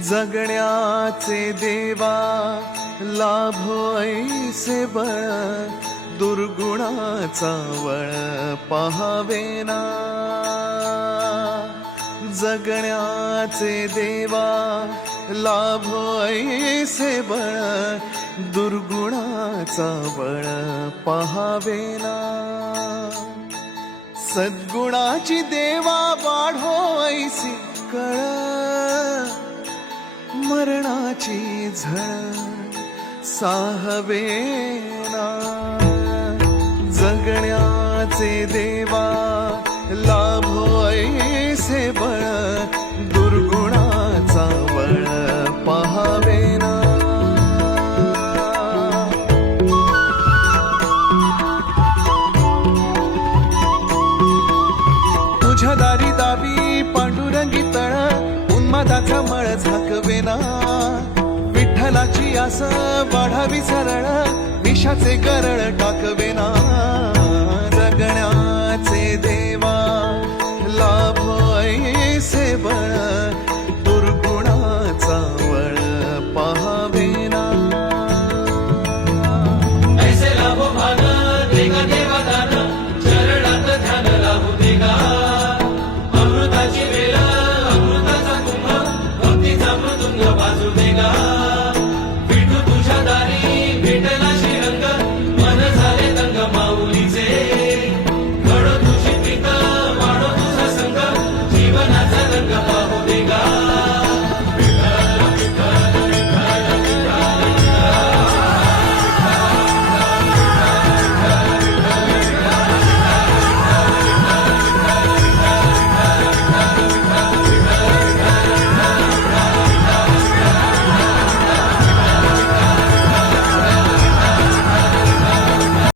जगण्याचे देवा लाभो ऐसे बळ, दुर्गुणाचा वळ पहावेना। जगण्याचे देवा लाभो ऐसे बळ, दुर्गुणाचा बळ पहावेना। सद्गुणाची देवा वाढो ऐसी कळ, मरणाची झळ साहवेना। जगण्याचे देवा लाभो ऐसे बळ, दुर्गुणाचा बळ पहावेना। तुझ्या दारी दावी पांडुरंगी तळ, उन्मादाचा मळ झाकवेना। विठ्ठलाची आस वाढावी सरळ, विषाचे गरळ टाकवेना।